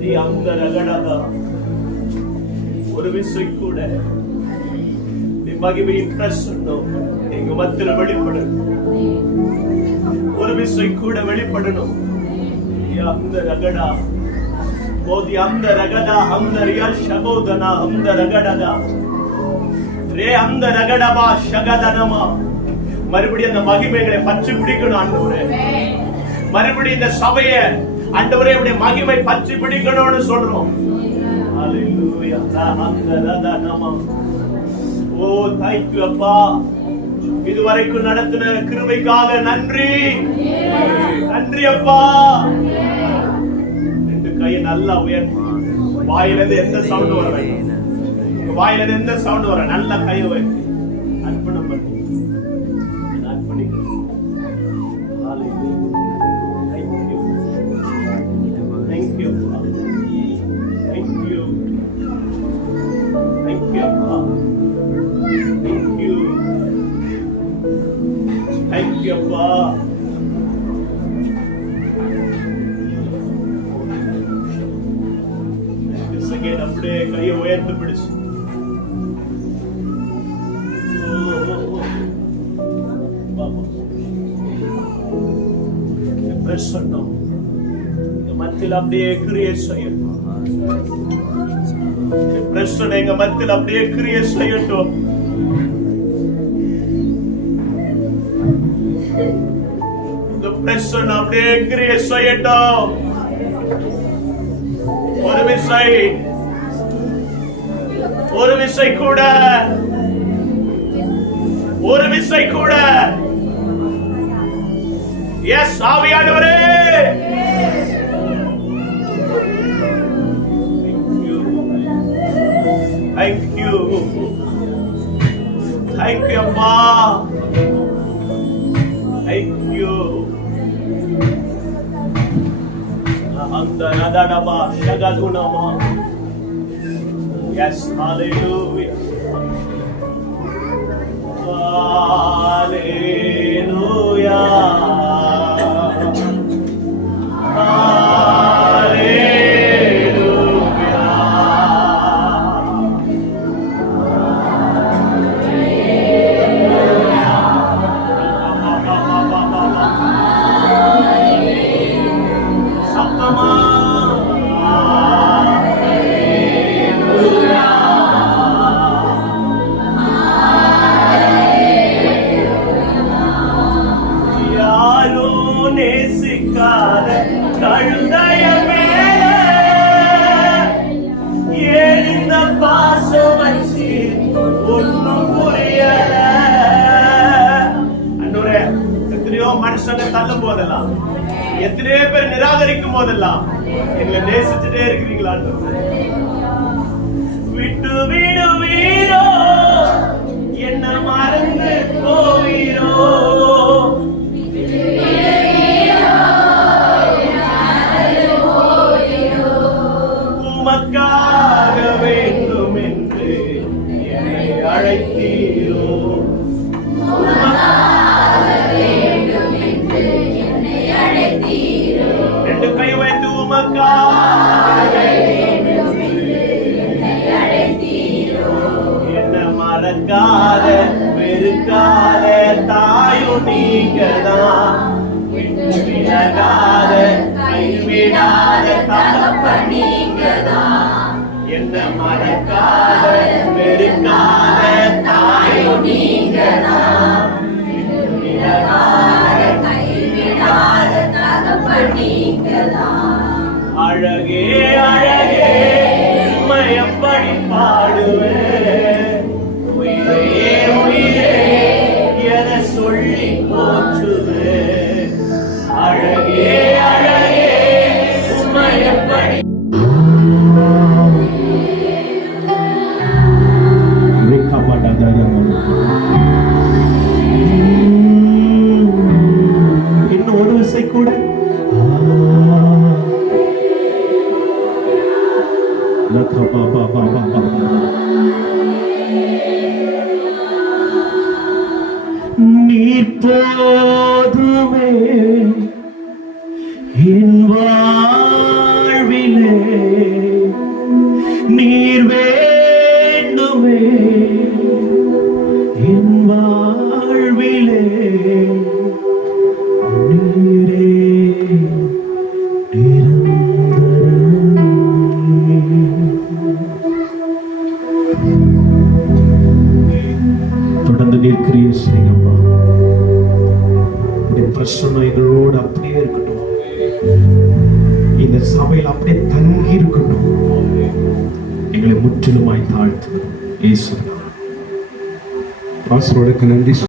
நீ அந்த ரகடதா ஒரு விசை கூட நீ மகிமையின் பிரசன்னம் எங்க மத்தியில வெளிப்படணும். ஒரு விசை கூட வெளிப்படணும். அந்த ரகடா போதி அந்த ரகடா அந்த ரியல் ஷபோதனா அந்த ரகடதா ரே அந்த ரகடபா ஷகதனமா மறுபடியும் அந்த மகிமைகளை பற்றி பிடிக்கணும் ஆண்டவரே. மறுபடியும் இந்த சபையை ஆண்டவரே உடைய மகிமை பற்றி பிடிக்கணும்னு சொல்றோம். ஹalleluya. அந்த ரகடனமா ஓ thank you அப்பா. இதுவரைக்கும் நடத்தின கிருபைக்காக நன்றி. நன்றி அப்பா. ரெண்டு கையை நல்லா உயர்த்தி வாயிலிருந்து எந்த சவுண்ட் வர வாயிலிருந்து எந்த சவுண்ட் வர நல்ல கையை உயர்த்தி அர்ப்பணம் பண்ணி அர்ப்பணிக்கணும். Thank you. Thank you. Thank you. Thank you. Thank you, அப்பா. செகண்ட் அப்படியே கையை உயர்த்து பிடிச்சு பிரசன்னம் மத்தியில் அப்படியே கிரியை செய்யட்டும். பிரசன்னம் எங்க மத்தியில் அப்படியே கிரியை செய்யட்டும். பிரசன்னம் அப்படியே கிரியை செய்யட்டும். ஒரு விசை கூட எஸ் ஆவியானவரே. Thank you. Thank you அப்பா. Thank you. அந்த நதடபா ஷகதுனமா. Yes, hallelujah. Hallelujah. மனுஷங்க தள்ளும் போதெல்லாம், எத்தனையோ பேர் நிராகரிக்கும் போதெல்லாம் எங்களை நேசிச்சுட்டே இருக்கிறீங்களா? விட்டு விடுவீரோ, என்ன மறந்து போவீரோ, உமக்காக வேண்டும் என்று என்னை அழைத்தீரோ, ரெண்டு கை வைத்து உமக்காக என்ன மறக்காத வெறுக்காத தாயும் நீங்கதான், விலகாத கைவிடாத தகப்பன் நீங்கதான், என்ன மறக்காத வெறுக்காத தாயும் நீங்கதான், விலகாத கைவிடாத தகப்பன் நீங்கதான். அழகே அழகே உம்மை எப்படி பாடுவேன், உயிரே உயிரே என சொல்லி போற்றுவேன். அழகே அழகே உம்மை எப்படி இன்னும் ஒரு விசை கூட சபையில் அப்படியே தங்கி இருக்கட்டும். எங்களை முற்றிலுமாய் தாழ்த்துகிறோம். இயேசுவின் நாமத்தில். பாஸ்டருக்கு நன்றி.